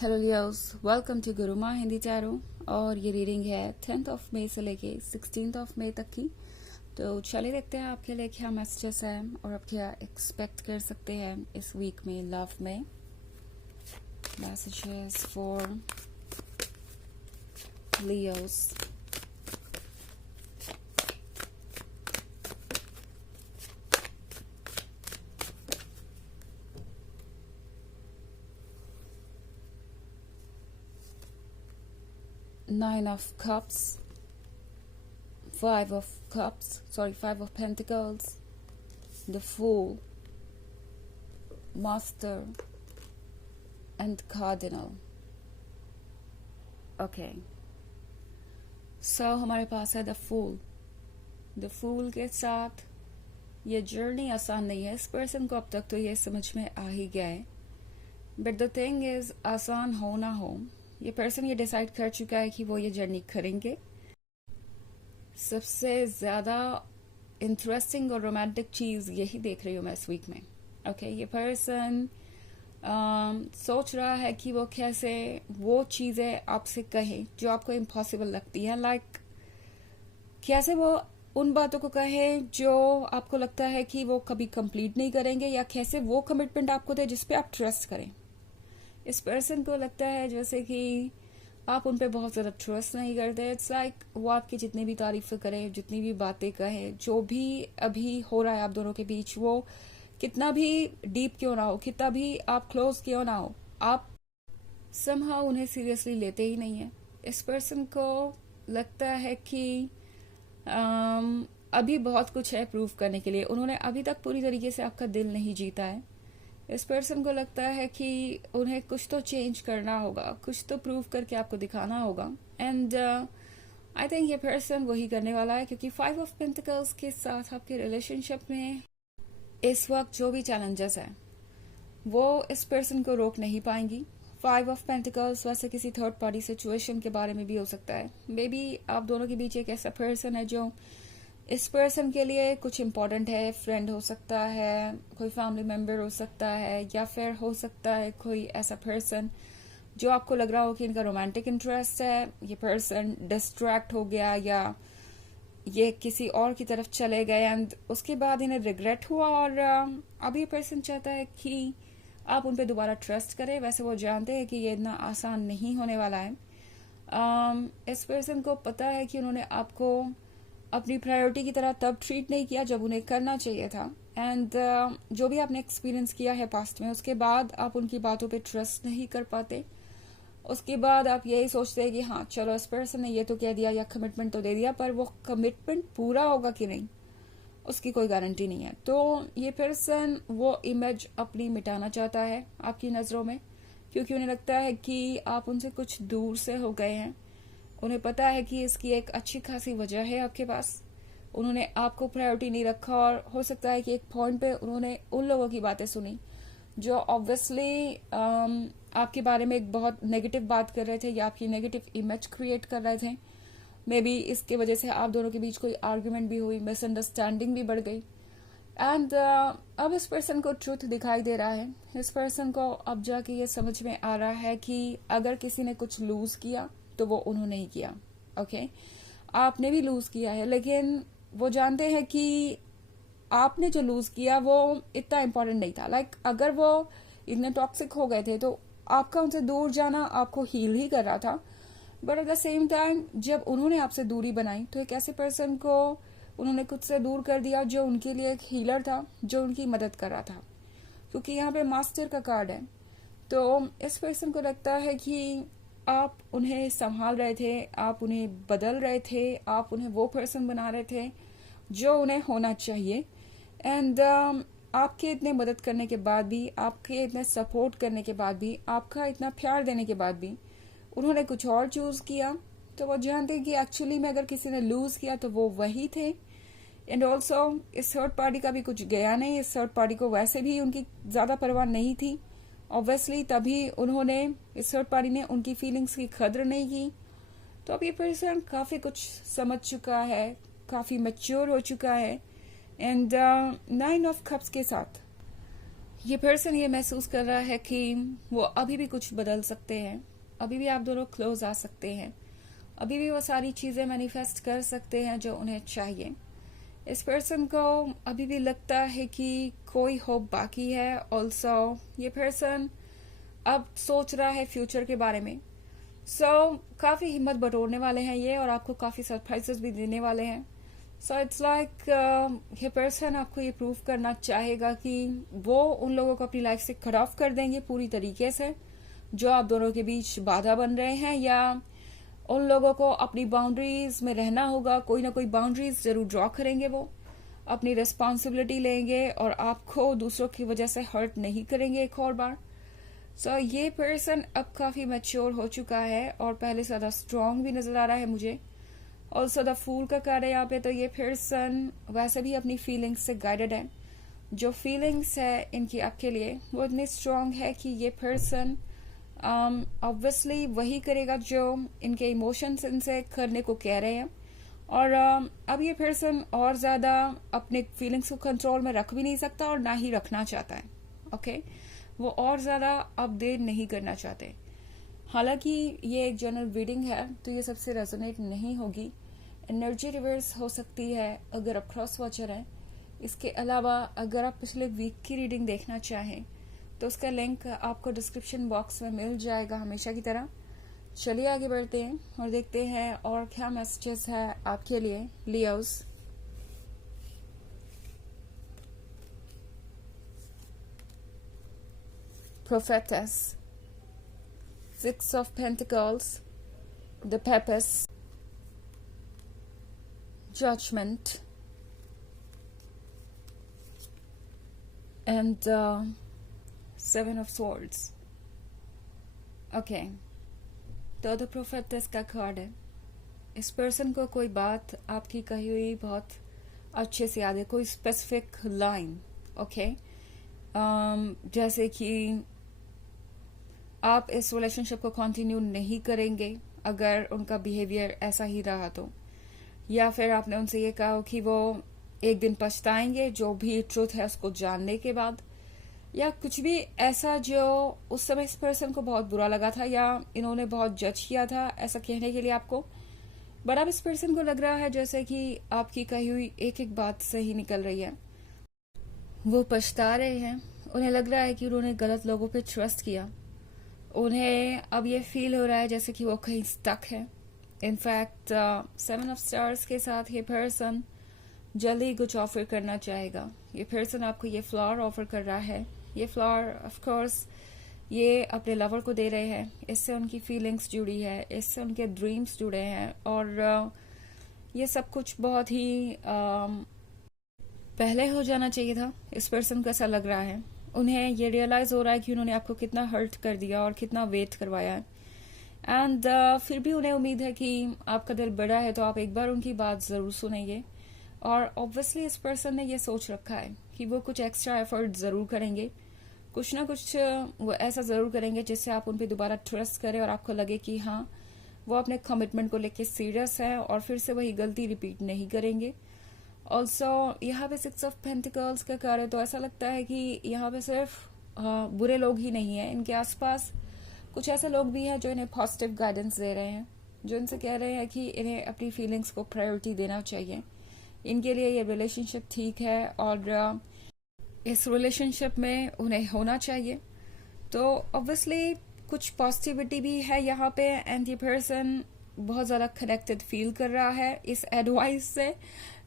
Hello Leos, welcome to Guruma Hindi tarot. और ये reading है 10th ऑफ मई से लेके 16th ऑफ मई तक की। तो चलिए देखते हैं आपके लिए क्या मैसेजेस हैं और आप क्या एक्सपेक्ट कर सकते हैं इस वीक में लव में। Messages for Leos. Nine of Cups, Five of Pentacles, the Fool, Master and Cardinal. Okay. So हमारे पास है The Fool. The Fool के साथ ये जर्नी आसान नहीं है। इस पर्सन को अब तक तो ये समझ में आ ही गया है, बट द थिंग इज आसान हो ना हो, ये पर्सन ये डिसाइड कर चुका है कि वो ये जर्नी करेंगे। सबसे ज्यादा इंटरेस्टिंग और रोमांटिक चीज यही देख रही हूँ मैं इस वीक में। ओके, ये पर्सन सोच रहा है कि वो कैसे वो चीजें आपसे कहे जो आपको इम्पॉसिबल लगती है। लाइक कैसे वो उन बातों को कहे जो आपको लगता है कि वो कभी कंप्लीट नहीं करेंगे, या कैसे वो कमिटमेंट आपको दे जिसपे आप ट्रस्ट करें। इस पर्सन को लगता है जैसे कि आप उन पे बहुत ज्यादा ट्रस्ट नहीं करते। इट्स लाइक वो आपकी जितनी भी तारीफ करें, जितनी भी बातें कहें, जो भी अभी हो रहा है आप दोनों के बीच, वो कितना भी डीप क्यों ना हो, कितना भी आप क्लोज क्यों ना हो, आप समहाउ उन्हें सीरियसली लेते ही नहीं है। इस पर्सन को लगता है कि अभी बहुत कुछ है प्रूव करने के लिए। उन्होंने अभी तक पूरी तरीके से आपका दिल नहीं जीता है। इस पर्सन को लगता है कि उन्हें कुछ तो चेंज करना होगा, कुछ तो प्रूव करके आपको दिखाना होगा। एंड आई थिंक ये पर्सन वही करने वाला है, क्योंकि 5 ऑफ पेंटिकल्स के साथ आपके रिलेशनशिप में इस वक्त जो भी चैलेंजेस हैं वो इस पर्सन को रोक नहीं पाएंगी। 5 ऑफ पेंटिकल्स वैसे किसी थर्ड पार्टी सिचुएशन के बारे में भी हो सकता है। मे बी आप दोनों के बीच एक ऐसा पर्सन है जो इस पर्सन के लिए कुछ इम्पोर्टेंट है। फ्रेंड हो सकता है, कोई फैमिली मेंबर हो सकता है, या फिर हो सकता है कोई ऐसा पर्सन जो आपको लग रहा हो कि इनका रोमांटिक इंटरेस्ट है। ये पर्सन डिस्ट्रैक्ट हो गया या ये किसी और की तरफ चले गए एंड उसके बाद इन्हें रिग्रेट हुआ, और अब ये पर्सन चाहता है कि आप उन पर दोबारा ट्रस्ट करें। वैसे वो जानते हैं कि ये इतना आसान नहीं होने वाला है। इस पर्सन को पता है कि उन्होंने आपको अपनी प्रायोरिटी की तरह तब ट्रीट नहीं किया जब उन्हें करना चाहिए था। एंड जो भी आपने एक्सपीरियंस किया है पास्ट में, उसके बाद आप उनकी बातों पे ट्रस्ट नहीं कर पाते। उसके बाद आप यही सोचते हैं कि हाँ चलो इस पर्सन ने ये तो कह दिया या कमिटमेंट तो दे दिया, पर वो कमिटमेंट पूरा होगा कि नहीं उसकी कोई गारंटी नहीं है। तो ये पर्सन वो इमेज अपनी मिटाना चाहता है आपकी नजरों में, क्योंकि उन्हें लगता है कि आप उनसे कुछ दूर से हो गए हैं। उन्हें पता है कि इसकी एक अच्छी खासी वजह है आपके पास। उन्होंने आपको प्रायोरिटी नहीं रखा, और हो सकता है कि एक पॉइंट पे उन्होंने उन लोगों की बातें सुनी जो ऑब्वियसली आपके बारे में एक बहुत नेगेटिव बात कर रहे थे या आपकी नेगेटिव इमेज क्रिएट कर रहे थे। मे बी इसके वजह से आप दोनों के बीच कोई आर्ग्यूमेंट भी हुई, मिसअंडरस्टैंडिंग भी बढ़ गई। एंड अब इस पर्सन को ट्रुथ दिखाई दे रहा है। इस पर्सन को अब जाके ये समझ में आ रहा है कि अगर किसी ने कुछ लूज किया तो वो उन्होंने ही किया। ओके, आपने भी लूज किया है, लेकिन वो जानते हैं कि आपने जो लूज किया वो इतना इम्पोर्टेंट नहीं था। लाइक अगर वो इतने टॉक्सिक हो गए थे तो आपका उनसे दूर जाना आपको हील ही कर रहा था। But at the same time जब उन्होंने आपसे दूरी बनाई तो एक ऐसे पर्सन को उन्होंने खुद से दूर कर दिया जो उनके लिए एक हीलर था, जो उनकी मदद कर रहा था। क्योंकि यहाँ पे मास्टर का कार्ड है, तो इस पर्सन को लगता है कि आप उन्हें संभाल रहे थे, आप उन्हें बदल रहे थे, आप उन्हें वो पर्सन बना रहे थे जो उन्हें होना चाहिए। एंड आपके इतने मदद करने के बाद भी, आपके इतने सपोर्ट करने के बाद भी, आपका इतना प्यार देने के बाद भी उन्होंने कुछ और चूज किया। तो वो जानते हैं कि एक्चुअली में अगर किसी ने लूज किया तो वो वही थे। एंड ऑल्सो इस थर्ड पार्टी का भी कुछ गया नहीं। इस थर्ड पार्टी को वैसे भी उनकी ज्यादा परवाह नहीं थी ऑब्वियसली, तभी उन्होंने इस थर्ड पार्टी ने उनकी फीलिंग्स की कद्र नहीं की। तो अब ये पर्सन काफी कुछ समझ चुका है, काफी मैच्योर हो चुका है। एंड 9 ऑफ कप्स के साथ ये पर्सन ये महसूस कर रहा है कि वो अभी भी कुछ बदल सकते हैं, अभी भी आप दोनों क्लोज आ सकते हैं, अभी भी वो सारी चीजें मैनिफेस्ट कर सकते हैं जो उन्हें चाहिए। इस पर्सन को अभी भी लगता है कि कोई होप बाकी है। ऑल्सो ये पर्सन अब सोच रहा है फ्यूचर के बारे में। काफी हिम्मत बटोरने वाले हैं ये, और आपको काफी सरप्राइजेस भी देने वाले हैं। इट्स लाइक ये पर्सन आपको ये प्रूव करना चाहेगा कि वो उन लोगों को अपनी लाइफ से कट ऑफ कर देंगे पूरी तरीके से जो आप दोनों के बीच बाधा बन रहे हैं, या उन लोगों को अपनी बाउंड्रीज में रहना होगा। कोई ना कोई बाउंड्रीज जरूर ड्रॉ करेंगे, वो अपनी रिस्पॉन्सिबिलिटी लेंगे और आपको दूसरों की वजह से हर्ट नहीं करेंगे एक और बार। ये पर्सन अब काफी मैच्योर हो चुका है और पहले से ज्यादा स्ट्रांग भी नजर आ रहा है मुझे। ऑल्सो द फूल का कार्ड है यहाँ पे, तो ये पर्सन वैसे भी अपनी फीलिंग्स से गाइडेड है। जो फीलिंग्स है इनकी आपके लिए वो इतनी स्ट्रांग है कि ये पर्सन ऑब्वियसली वही करेगा जो इनके इमोशंस इनसे करने को कह रहे हैं। और अब ये पर्सन और ज्यादा अपने फीलिंग्स को कंट्रोल में रख भी नहीं सकता और ना ही रखना चाहता है। ओके, वो और ज्यादा अब देर नहीं करना चाहते। हालांकि ये एक जनरल रीडिंग है तो ये सबसे रेजोनेट नहीं होगी। एनर्जी रिवर्स हो सकती है अगर आप क्रॉस वॉचर हैं। इसके अलावा अगर आप पिछले वीक की रीडिंग देखना चाहें तो उसका लिंक आपको डिस्क्रिप्शन बॉक्स में मिल जाएगा हमेशा की तरह। चलिए आगे बढ़ते हैं और देखते हैं और क्या मैसेजेस है आपके लिए Leos. Prophetess, Six of Pentacles, the Purpose, Judgment, and Seven of Swords. Okay, तो द प्रोफेटस का कार्ड है। इस पर्सन को कोई बात आपकी कही हुई बहुत अच्छे से याद है, कोई स्पेसिफिक लाइन। ओके, जैसे कि आप इस रिलेशनशिप को कंटिन्यू नहीं करेंगे अगर उनका बिहेवियर ऐसा ही रहा तो, या फिर आपने उनसे ये कहा कि वो एक दिन पछताएंगे जो भी ट्रुथ है उसको जानने के बाद, या कुछ भी ऐसा जो उस समय इस पर्सन को बहुत बुरा लगा था या इन्होंने बहुत जज किया था ऐसा कहने के लिए आपको। बट अब इस पर्सन को लग रहा है जैसे कि आपकी कही हुई एक एक बात सही निकल रही है। वो पछता रहे हैं, उन्हें लग रहा है कि उन्होंने गलत लोगों पे ट्रस्ट किया। उन्हें अब ये फील हो रहा है जैसे कि वो कहीं स्टक है। इनफैक्ट सेवन ऑफ स्टार्स के साथ ये पर्सन जल्दी कुछ ऑफर करना चाहेगा। ये पर्सन आपको ये फ्लावर ऑफर कर रहा है। ये फ्लावर ऑफ कोर्स ये अपने लवर को दे रहे हैं। इससे उनकी फीलिंग्स जुड़ी है, इससे उनके ड्रीम्स जुड़े हैं, और ये सब कुछ बहुत ही पहले हो जाना चाहिए था। इस पर्सन को ऐसा लग रहा है, उन्हें ये रियलाइज हो रहा है कि उन्होंने आपको कितना हर्ट कर दिया और कितना वेट करवाया है। एंड फिर भी उन्हें उम्मीद है कि आपका दिल बड़ा है तो आप एक बार उनकी बात जरूर सुनेंगे। और ऑब्वियसली इस पर्सन ने ये सोच रखा है कि वो कुछ एक्स्ट्रा एफर्ट जरूर करेंगे, कुछ ना कुछ वो ऐसा जरूर करेंगे जिससे आप उन पे दोबारा ट्रस्ट करें और आपको लगे कि हाँ वो अपने कमिटमेंट को लेके सीरियस है और फिर से वही गलती रिपीट नहीं करेंगे। ऑल्सो यहाँ पे सिक्स ऑफ पेंटिकल्स का कार्य, तो ऐसा लगता है कि यहाँ पे सिर्फ बुरे लोग ही नहीं है, इनके आसपास कुछ ऐसे लोग भी हैं जो इन्हें पॉजिटिव गाइडेंस दे रहे हैं, जो इनसे कह रहे हैं कि इन्हें अपनी फीलिंग्स को प्रायोरिटी देना चाहिए। इनके लिए ये रिलेशनशिप ठीक है और इस रिलेशनशिप में उन्हें होना चाहिए। तो ऑब्वियसली कुछ पॉजिटिविटी भी है यहाँ पे, एंड ये पर्सन बहुत ज्यादा कनेक्टेड फील कर रहा है इस एडवाइस से।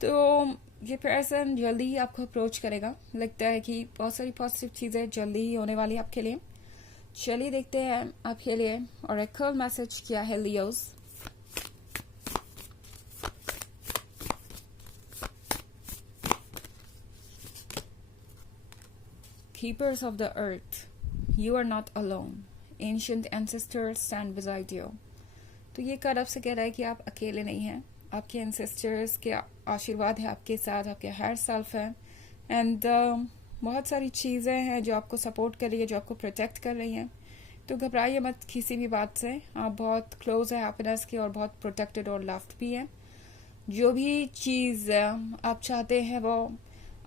तो ये पर्सन जल्दी ही आपको अप्रोच करेगा। लगता है कि बहुत सारी पॉजिटिव चीजें जल्दी ही होने वाली आपके लिए। चलिए देखते हैं आपके लिए ऑरेकल मैसेज क्या है Leos. Keepers of the earth, you are not alone. Ancient ancestors stand beside you. तो ये कार्ड आपसे कह रहा है कि आप अकेले नहीं हैं। आपके एंसेस्टर्स के आशीर्वाद है आपके साथ, आपके हायर सेल्फ है, एंड बहुत सारी चीजें हैं जो आपको सपोर्ट कर रही है, जो आपको प्रोटेक्ट कर रही हैं। तो घबराइए मत किसी भी बात से। आप बहुत क्लोज है हैप्पीनेस के और बहुत प्रोटेक्टेड और लव्ड भी हैं। जो भी चीज आप चाहते हैं वो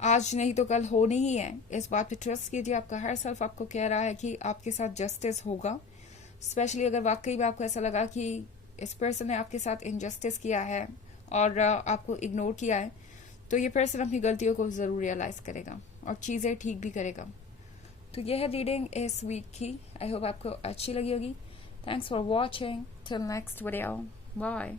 आज नहीं तो कल होनी ही है। इस बात पे ट्रस्ट कीजिए, आपका हर सेल्फ आपको कह रहा है कि आपके साथ जस्टिस होगा। स्पेशली अगर वाकई में आपको ऐसा लगा कि इस पर्सन ने आपके साथ इनजस्टिस किया है और आपको इग्नोर किया है, तो ये पर्सन अपनी गलतियों को जरूर रियलाइज करेगा और चीजें ठीक भी करेगा। तो यह है रीडिंग इस वीक की। आई होप आपको अच्छी लगी होगी। Thanks for watching. Till next video, bye.